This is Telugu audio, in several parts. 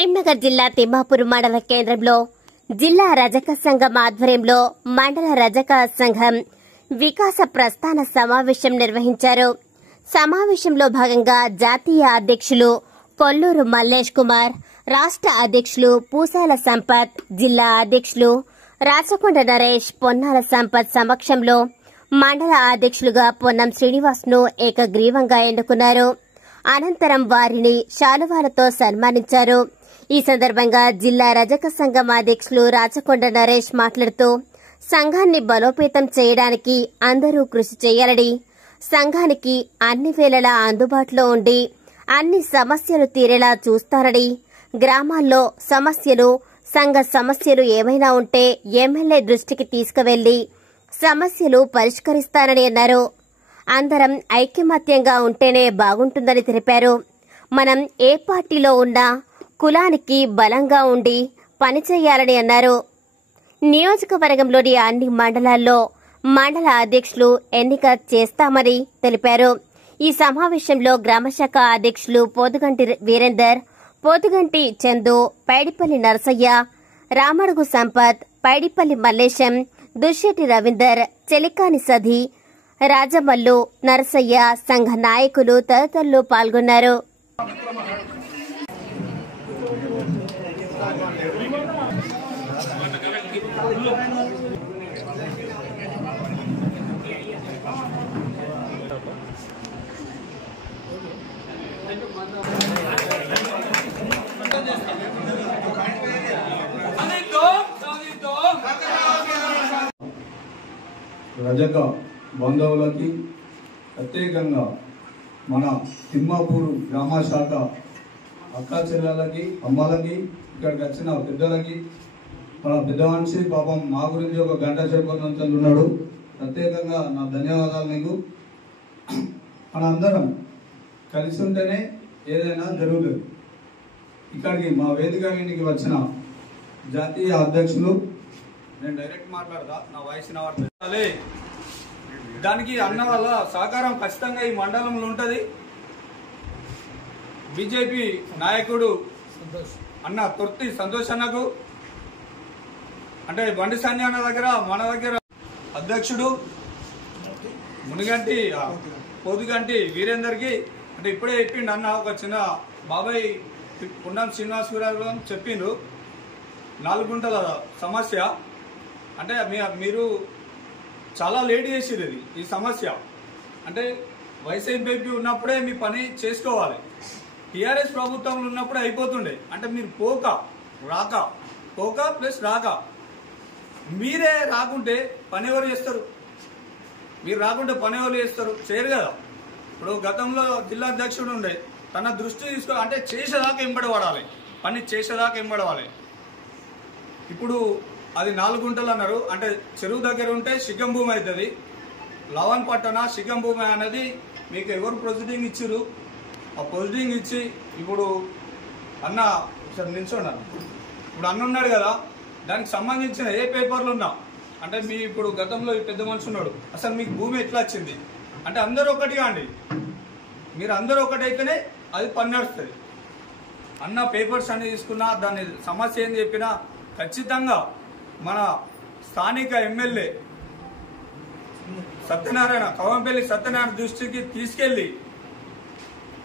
కరీంనగర్ జిల్లా తిమ్మాపూర్ మండల కేంద్రంలో జిల్లా రజక సంఘం ఆధ్వర్యంలో మండల రజక సంఘం వికాస ప్రస్థాన సమావేశం నిర్వహించారు. సమావేశంలో భాగంగా జాతీయ అధ్యక్షులు కొల్లూరు మల్లేష్ కుమార్, రాష్ట్ర అధ్యక్షులు పూసాల సంపత్, జిల్లా అధ్యక్షులు రాచకొండ నరేష్, పొన్నాల సంపత్ సమక్షంలో మండల అధ్యక్షులుగా పొన్నం శ్రీనివాస్ ను ఏకగ్రీవంగా ఎన్నుకున్నారు. అనంతరం వారిని శాలువాలతో సన్మానించారు. ఈ సందర్భంగా జిల్లా రజక సంఘం అధ్యక్షులు రాచకొండ నరేష్ మాట్లాడుతూ సంఘాన్ని బలోపేతం చేయడానికి అందరూ కృషి చేయాలని, సంఘానికి అన్ని వేళలా అందుబాటులో ఉండి అన్ని సమస్యలు తీరేలా చూస్తారని, గ్రామాల్లో సమస్యలు, సంఘ సమస్యలు ఏమైనా ఉంటే ఎమ్మెల్యే దృష్టికి తీసుకువెళ్లి సమస్యలు పరిష్కరిస్తారని అన్నారు. అందరం ఐకమత్యంగా ఉంటేనే బాగుంటుందని తెలిపారు. మనం ఏ పార్టీలో ఉన్నా కులానికి బలంగా ఉండి పనిచేయాలని అన్నారు. నియోజకవర్గంలోని అన్ని మండలాల్లో మండల అధ్యక్షులు ఎన్నిక చేస్తామని తెలిపారు. ఈ సమావేశంలో గ్రామశాఖ అధ్యక్షులు పోతుగంటి వీరేందర్, పోతుగంటి చందు, పైడిపల్లి నరసయ్య, రామడుగు సంపత్, పైడిపల్లి మల్లేశం, దుశ్శెట్టి రవీందర్, చెలికాని సధి, రాజమల్లు, నరసయ్య, సంఘ నాయకులు తదితరులు పాల్గొన్నారు. రజక బంధువులకి, ప్రత్యేకంగా మన తిమ్మాపూరు గ్రామ శాఖ అక్క చెల్లెలకి, అమ్మలకి, ఇక్కడికి వచ్చిన పెద్దలకి, మన పెద్ద మనిషి పాపం మా గురించి ఒక గంట సేపటి ఉన్నాడు. ప్రత్యేకంగా నా ధన్యవాదాలు నీకు. మన అందరం కలిసి ఉంటేనే ఏదైనా జరుగుతుంది. ఇక్కడికి మా వేదిక మీదకి వచ్చిన జాతీయ అధ్యక్షులు, నేను డైరెక్ట్ మాట్లాడతా, నా వాయిస్ వినబడుతుంది. దానికి అన్న వాళ్ళ సహకారం ఖచ్చితంగా ఈ మండలంలో ఉంటుంది. బీజేపీ నాయకుడు అన్న తొర్తి సంతోష్ అన్నకు, అంటే బండి సంజయ్ అన్న దగ్గర, మన దగ్గర అధ్యక్షుడు మునిగంటి పోతుగంటి వీరేందర్కి, అంటే ఇప్పుడే చెప్పిండు అన్న, ఒక చిన్న బాబాయ్ పొన్నం శ్రీనివాస్ గారు చెప్పిండు 4 గుంటల సమస్య. అంటే మీరు చాలా లేట్ చేసేది ఈ సమస్య. అంటే వైసీపీ ఉన్నప్పుడే మీ పని చేసుకోవాలి. టీఆర్ఎస్ ప్రభుత్వంలో ఉన్నప్పుడే అయిపోతుండే. అంటే మీరు పోక ప్లస్ రాక, మీరే రాకుంటే పని ఎవరు చేస్తారు? మీరు రాకుంటే పని ఎవరు చేస్తారు? చేయరు కదా. ఇప్పుడు గతంలో జిల్లా అధ్యక్షుడు ఉండే, తన దృష్టి అంటే చేసేదాకా ఎంబడబడాలి, పని చేసేదాకా ఎంబడవాలి. ఇప్పుడు అది 4 గుంటలు అన్నారు. అంటే చెరువు దగ్గర ఉంటే శిఖం భూమి అవుతుంది. లవన్ పట్టణ శిఖం భూమి అనేది మీకు ఎవరు ప్రొసీడింగ్ ఇచ్చిరు, ఆ ప్రొసీడింగ్ ఇచ్చి ఇప్పుడు అన్న సార్ నిల్చున్నాను, ఇప్పుడు అన్న ఉన్నాడు కదా, దానికి సంబంధించిన ఏ పేపర్లు ఉన్నా, అంటే మీ ఇప్పుడు గతంలో ఈ పెద్ద మనిషి ఉన్నాడు, అసలు మీకు భూమి ఎట్లా వచ్చింది అంటే అందరూ ఒకటిగా అండి, మీరు అందరూ ఒకటైతేనే అది పని నడుస్తుంది. అన్న పేపర్స్ అన్ని తీసుకున్నా, దాని సమస్య ఏం చెప్పినా ఖచ్చితంగా మన స్థానిక ఎమ్మెల్యే సత్యనారాయణ, కవంపల్లి సత్యనారాయణ దృష్టికి తీసుకెళ్లి,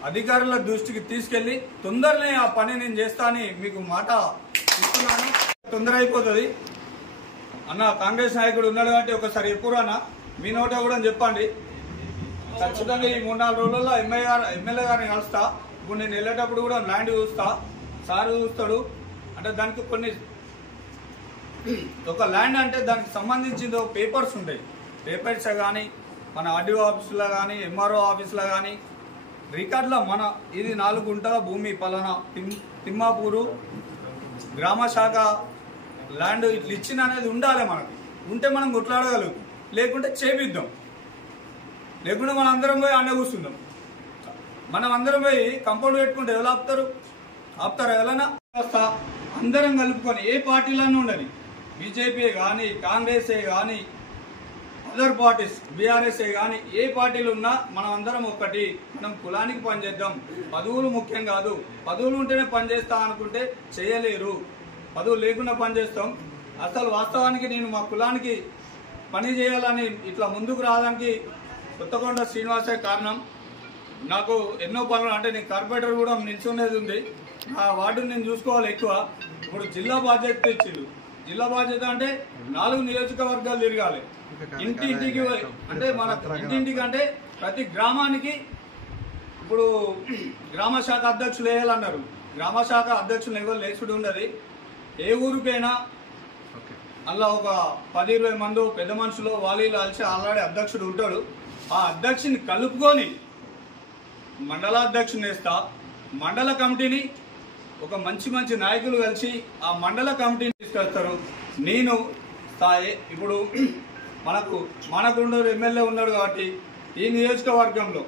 అధికారుల దృష్టికి తీసుకెళ్లి తొందరనే ఆ పని నేను చేస్తా అని మీకు మాట ఇస్తున్నాను. తొందర అయిపోతుంది అన్న. కాంగ్రెస్ నాయకుడు ఉన్నాడు కాబట్టి ఒకసారి ఎప్పుడు అన్న మీ నోట కూడా చెప్పండి. ఖచ్చితంగా ఈ 3-4 రోజుల్లో ఎమ్మెల్యే గారిని కలుస్తా. ఇప్పుడు నేను వెళ్ళేటప్పుడు కూడా ల్యాండ్ చూస్తా, సార్ చూస్తాడు. అంటే దానికి కొన్ని ఒక ల్యాండ్ అంటే దానికి సంబంధించిన పేపర్స్ ఉంటాయి. పేపర్స్ కానీ మన ఆర్డీఓ ఆఫీసులో కానీ, ఎంఆర్ఓ ఆఫీసులో కానీ రికార్డులో మన ఇది 4 గుంటల భూమి పలానా తిమ్మాపూరు గ్రామ శాఖ ల్యాండ్ ఇట్లా ఇచ్చిన అనేది ఉండాలి. మనకు ఉంటే మనం కొట్లాడగలుగుతాం, లేకుంటే చేపిద్దాం. లేకుంటే మనం అందరం పోయి అన్న కూర్చుందాం. మనం అందరం పోయి కంపౌండ్ పెట్టుకుంటే ఎవరు ఆపుతారా? ఎవరైనా అందరం కలుపుకొని ఏ పార్టీలోనే ఉండని, బీజేపీ కానీ, కాంగ్రెసే కానీ, అదర్ పార్టీస్ బీఆర్ఎస్ఏ కానీ ఏ పార్టీలు ఉన్నా మనం అందరం ఒక్కటి. మనం కులానికి పనిచేద్దాం. పదవులు ముఖ్యం కాదు. పదవులు ఉంటేనే పనిచేస్తా అనుకుంటే చేయలేరు. పదవులు లేకుండా పనిచేస్తాం. అసలు వాస్తవానికి నేను మా కులానికి పని చేయాలని ఇట్లా ముందుకు రావడానికి కొత్తకొండ శ్రీనివాసే కారణం. నాకు ఎన్నో పనులు, అంటే నేను కార్పొరేటర్ కూడా నిల్చునేది ఉంది. ఆ వార్డుని నేను చూసుకోవాలి ఎక్కువ. ఇప్పుడు జిల్లా బాధ్యత ఇచ్చిండు. జిల్లా బాధ్యత అంటే 4 నియోజకవర్గాలు తిరగాలి. ఇంటింటికి, అంటే మన ఇంటింటికి అంటే ప్రతి గ్రామానికి ఇప్పుడు గ్రామ శాఖ అధ్యక్షులు వేయాలన్నారు. గ్రామ శాఖ అధ్యక్షులు ఎవరు లేచుడు ఉండదు. ఏ ఊరికైనా అలా ఒక 10-20 మంది పెద్ద మనుషులు వాళ్ళు కలిసి ఆల్రెడీ అధ్యక్షుడు ఉంటాడు. ఆ అధ్యక్షుని కలుపుకొని మండలాధ్యక్షుని వేస్తా. మండల కమిటీని ఒక మంచి నాయకులు కలిసి ఆ మండల కమిటీని తీసుకొస్తారు. నేను ఇప్పుడు మనకు మానకొండూరు ఎమ్మెల్యే ఉన్నాడు కాబట్టి ఈ నియోజకవర్గంలో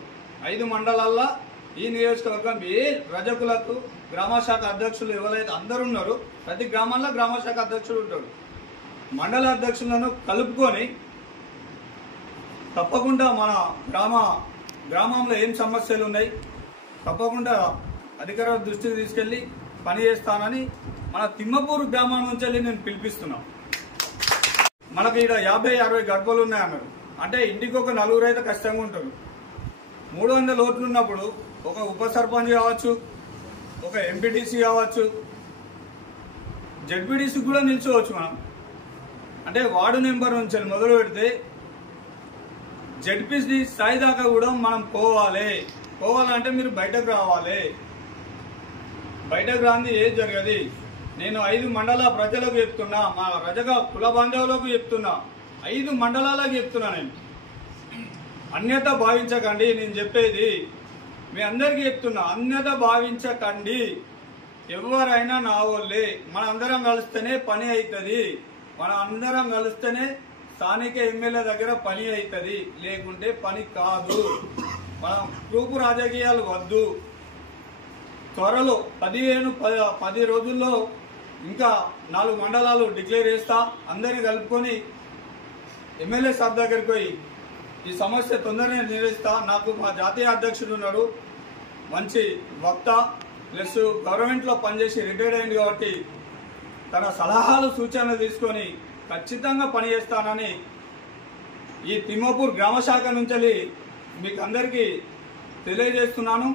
5 మండలాల్లో ఈ నియోజకవర్గం ఏ రజకులకు గ్రామశాఖ అధ్యక్షులు ఎవరైతే అందరూ ఉన్నారో ప్రతి గ్రామాల్లో గ్రామశాఖ అధ్యక్షుడు ఉంటాడు. మండల అధ్యక్షులను కలుపుకొని తప్పకుండా మన గ్రామంలో ఏం సమస్యలు ఉన్నాయి తప్పకుండా అధికారుల దృష్టికి తీసుకెళ్లి పని చేస్తానని మన తిమ్మపూర్ గ్రామం నుంచి వెళ్ళి నేను పిలిపిస్తున్నాను. మనకు ఇక్కడ 50-60 గడపలు ఉన్నాయన్నారు. అంటే ఇంటికి ఒక 4 అయితే కష్టంగా ఉంటారు. 300 ఓట్లు ఉన్నప్పుడు ఒక ఉప సర్పంచ్ కావచ్చు, ఒక ఎంపీటీసీ కావచ్చు, జడ్పీటీసీ కూడా నిల్చోవచ్చు మనం. అంటే వార్డు నెంబర్ నుంచి మొదలు పెడితే జడ్పీసీ స్థాయి దాకా కూడా మనం పోవాలంటే మీరు బయటకు రావాలి. బయటకు రాంది ఏది జరగదు. నేను 5 మండల ప్రజలకు చెప్తున్నా, మా రజక కుల బాంధవులకు చెప్తున్నా, 5 మండలాలకు చెప్తున్నా. నేను అన్యత భావించకండి. నేను చెప్పేది మీ అందరికీ చెప్తున్నా, అన్యత భావించకండి. ఎవరైనా నా వాళ్ళే. మన అందరం కలిస్తేనే పని అవుతుంది. మన అందరం కలిస్తేనే స్థానిక ఎమ్మెల్యే దగ్గర పని అవుతుంది. లేకుంటే పని కాదు. మనం గ్రూపు రాజకీయాలు వద్దు. త్వరలో 10 రోజుల్లో ఇంకా 4 మండలాలు డిక్లేర్ చేస్తా. అందరినీ కలుపుకొని ఎమ్మెల్యే సాబ్ దగ్గరికి పోయి ఈ సమస్య తొందరనే నిర్వహిస్తా. నాకు మా జాతీయ అధ్యక్షుడు ఉన్నాడు, మంచి వక్త, ప్లస్ గవర్నమెంట్లో పనిచేసి రిటైర్డ్ అయింది కాబట్టి తన సలహాలు సూచనలు తీసుకొని ఖచ్చితంగా పనిచేస్తానని ఈ తిమ్మపూర్ గ్రామ శాఖ నుంచి మీకు అందరికీ తెలియజేస్తున్నాను.